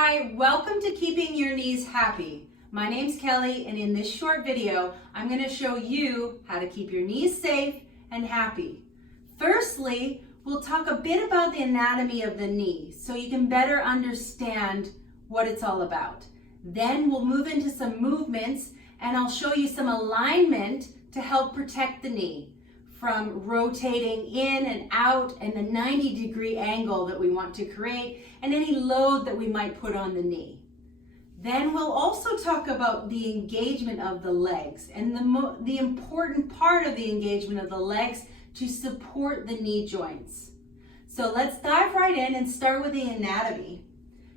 Hi, welcome to Keeping Your Knees Happy. My name's Kelly, and in this short video, I'm going to show you how to keep your knees safe and happy. Firstly, we'll talk a bit about the anatomy of the knee so you can better understand what it's all about. Then we'll move into some movements, and I'll show you some alignment to help protect the knee from rotating in and out and the 90-degree angle that we want to create and any load that we might put on the knee. Then we'll also talk about the engagement of the legs and the important part of the engagement of the legs to support the knee joints. So let's dive right in and start with the anatomy.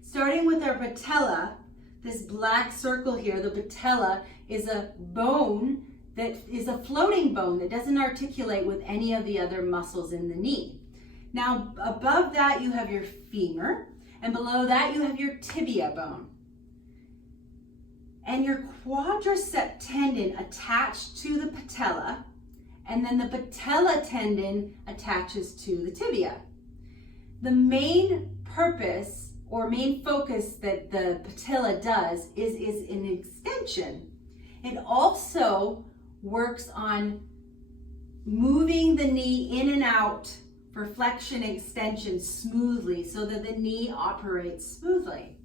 Starting with our patella, this black circle here, the patella is a bone that is a floating bone that doesn't articulate with any of the other muscles in the knee. Now, above that you have your femur, and below that you have your tibia bone. And your quadricep tendon attached to the patella, and then the patella tendon attaches to the tibia. The main purpose or main focus that the patella does is an extension. It also works on moving the knee in and out for flexion extension smoothly so that the knee operates smoothly.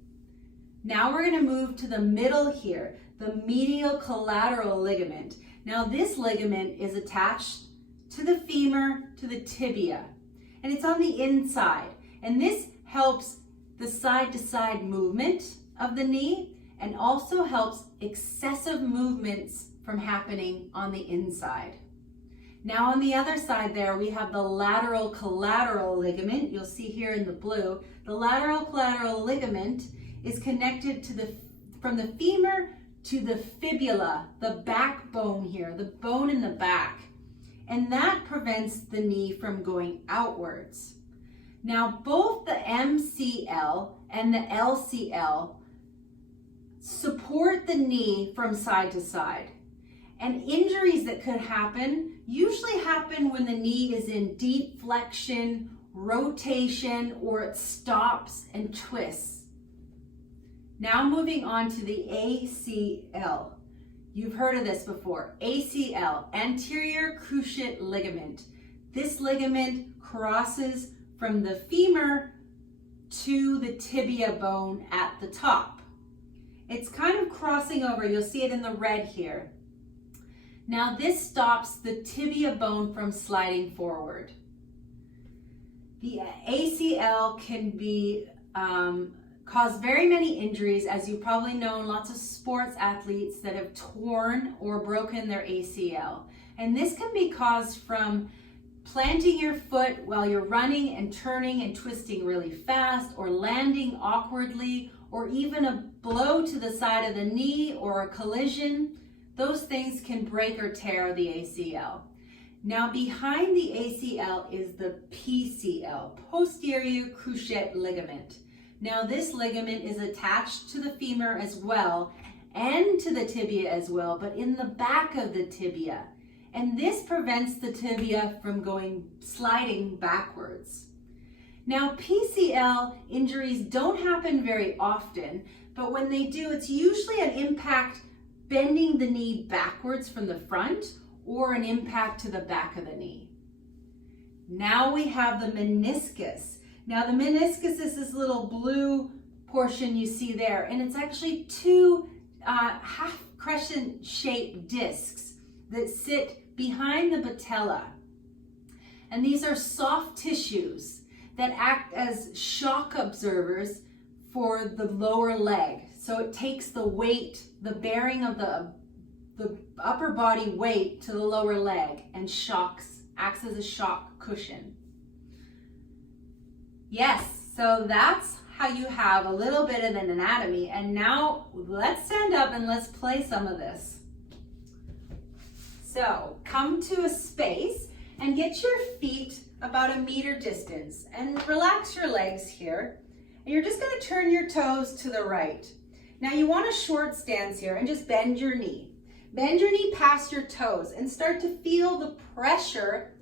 Now we're going to move to the middle here, the medial collateral ligament. Now this ligament is attached to the femur, to the tibia, and it's on the inside. And this helps the side-to-side movement of the knee and also helps excessive movements from happening on the inside. Now on the other side there, we have the lateral collateral ligament. You'll see here in the blue, the lateral collateral ligament is connected from the femur to the fibula, the backbone here, the bone in the back. And that prevents the knee from going outwards. Now both the MCL and the LCL support the knee from side to side. And injuries that could happen usually happen when the knee is in deep flexion, rotation, or it stops and twists. Now moving on to the ACL. You've heard of this before. ACL, anterior cruciate ligament. This ligament crosses from the femur to the tibia bone at the top. It's kind of crossing over. You'll see it in the red here. Now this stops the tibia bone from sliding forward. The ACL can cause very many injuries, as you've probably known, lots of sports athletes that have torn or broken their ACL. And this can be caused from planting your foot while you're running and turning and twisting really fast, or landing awkwardly, or even a blow to the side of the knee or a collision. Those things can break or tear the ACL. Now behind the ACL is the PCL, posterior cruciate ligament. Now this ligament is attached to the femur as well and to the tibia as well, but in the back of the tibia. And this prevents the tibia from sliding backwards. Now PCL injuries don't happen very often, but when they do, it's usually an impact bending the knee backwards from the front or an impact to the back of the knee. Now we have the meniscus. Now the meniscus is this little blue portion you see there, and it's actually two half crescent shaped discs that sit behind the patella. And these are soft tissues that act as shock absorbers for the lower leg. So it takes the weight, the bearing of the upper body weight to the lower leg and acts as a shock cushion. Yes, so that's how you have a little bit of an anatomy. And now let's stand up and let's play some of this. So come to a space and get your feet about 1 meter distance and relax your legs here. And you're just going to turn your toes to the right. Now you want a short stance here and just bend your knee. Bend your knee past your toes and start to feel the pressure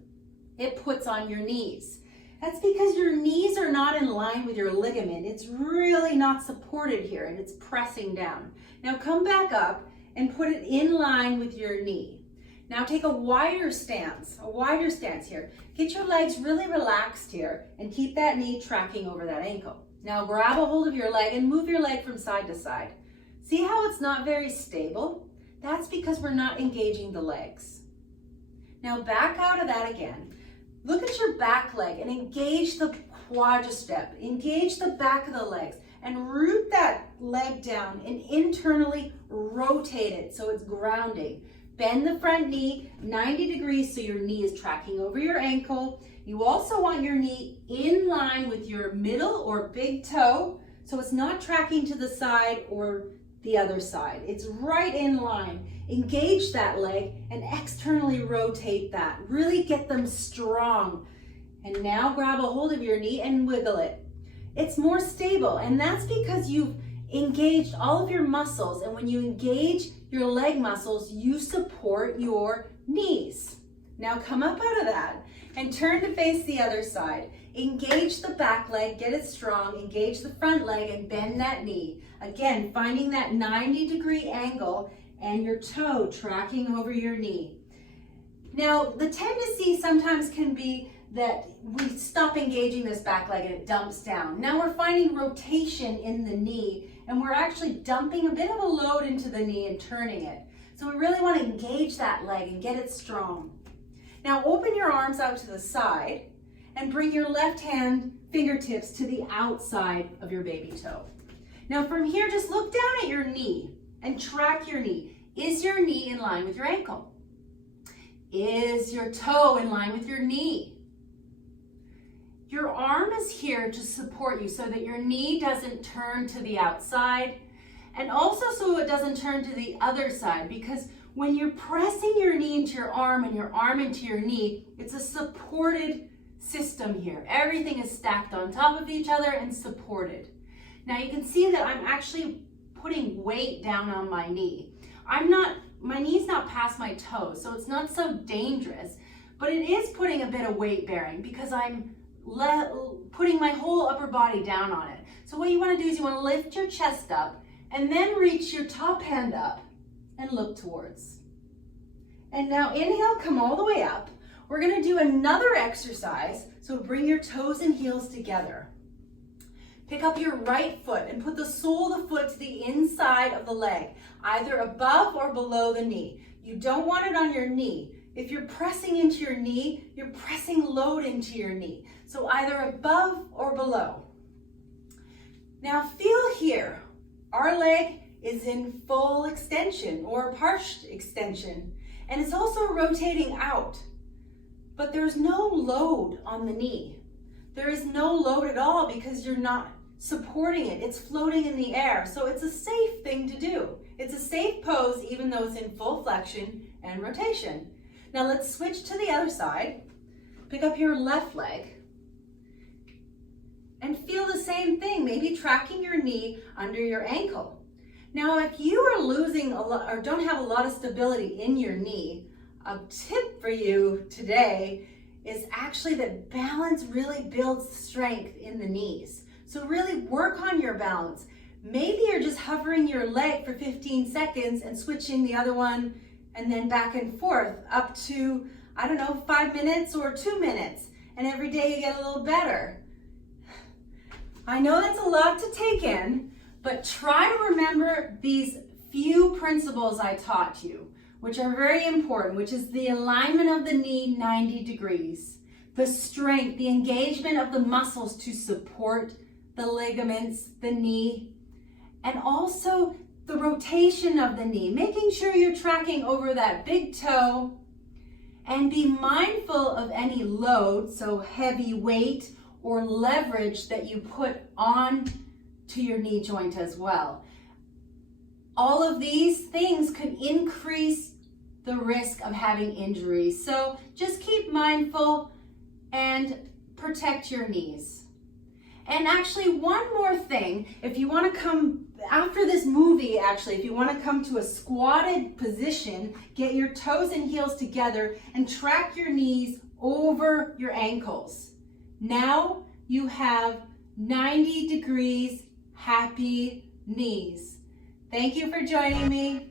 it puts on your knees. That's because your knees are not in line with your ligament. It's really not supported here and it's pressing down. Now come back up and put it in line with your knee. Now take a wider stance here. Get your legs really relaxed here and keep that knee tracking over that ankle. Now grab a hold of your leg and move your leg from side to side. See how it's not very stable? That's because we're not engaging the legs. Now back out of that again. Look at your back leg and engage the quadricep. Engage the back of the legs and root that leg down and internally rotate it so it's grounding. Bend the front knee 90 degrees so your knee is tracking over your ankle. You also want your knee in line with your middle or big toe so it's not tracking to the side or the other side. It's right in line. Engage that leg and externally rotate that. Really get them strong. And now grab a hold of your knee and wiggle it. It's more stable, and that's because you've engaged all of your muscles, and when you engage your leg muscles, you support your knees. Now come up out of that and turn to face the other side. Engage the back leg, get it strong, engage the front leg and bend that knee. Again, finding that 90-degree angle and your toe tracking over your knee. Now, the tendency sometimes can be that we stop engaging this back leg and it dumps down. Now we're finding rotation in the knee and we're actually dumping a bit of a load into the knee and turning it. So we really want to engage that leg and get it strong. Now open your arms out to the side and bring your left hand fingertips to the outside of your baby toe. Now from here, just look down at your knee and track your knee. Is your knee in line with your ankle? Is your toe in line with your knee? Your arm is here to support you so that your knee doesn't turn to the outside and also so it doesn't turn to the other side, because when you're pressing your knee into your arm and your arm into your knee, it's a supported system here. Everything is stacked on top of each other and supported. Now you can see that I'm actually putting weight down on my knee. My knee's not past my toes, so it's not so dangerous, but it is putting a bit of weight bearing because I'm putting my whole upper body down on it. So what you want to do is you want to lift your chest up and then reach your top hand up and look towards. And now inhale, come all the way up. We're going to do another exercise, so bring your toes and heels together. Pick up your right foot and put the sole of the foot to the inside of the leg, either above or below the knee. You don't want it on your knee. If you're pressing into your knee, you're pressing load into your knee. So either above or below. Now feel here, our leg is in full extension or partial extension, and it's also rotating out. But there's no load on the knee. There is no load at all because you're not supporting it. It's floating in the air. So it's a safe thing to do. It's a safe pose even though it's in full flexion and rotation. Now let's switch to the other side. Pick up your left leg and feel the same thing, maybe tracking your knee under your ankle. Now if you are losing a lot or don't have a lot of stability in your knee, a tip for you today is actually that balance really builds strength in the knees. So really work on your balance. Maybe you're just hovering your leg for 15 seconds and switching the other one and then back and forth up to, 5 minutes or 2 minutes. And every day you get a little better. I know that's a lot to take in, but try to remember these few principles I taught you, which are very important, which is the alignment of the knee 90 degrees, the strength, the engagement of the muscles to support the ligaments, the knee, and also the rotation of the knee, making sure you're tracking over that big toe, and be mindful of any load, so heavy weight or leverage that you put on to your knee joint as well. All of these things could increase the risk of having injuries. So just keep mindful and protect your knees. And actually one more thing, if you want to come, after this movie if you want to come to a squatted position, get your toes and heels together and track your knees over your ankles. Now you have 90 degrees happy knees. Thank you for joining me.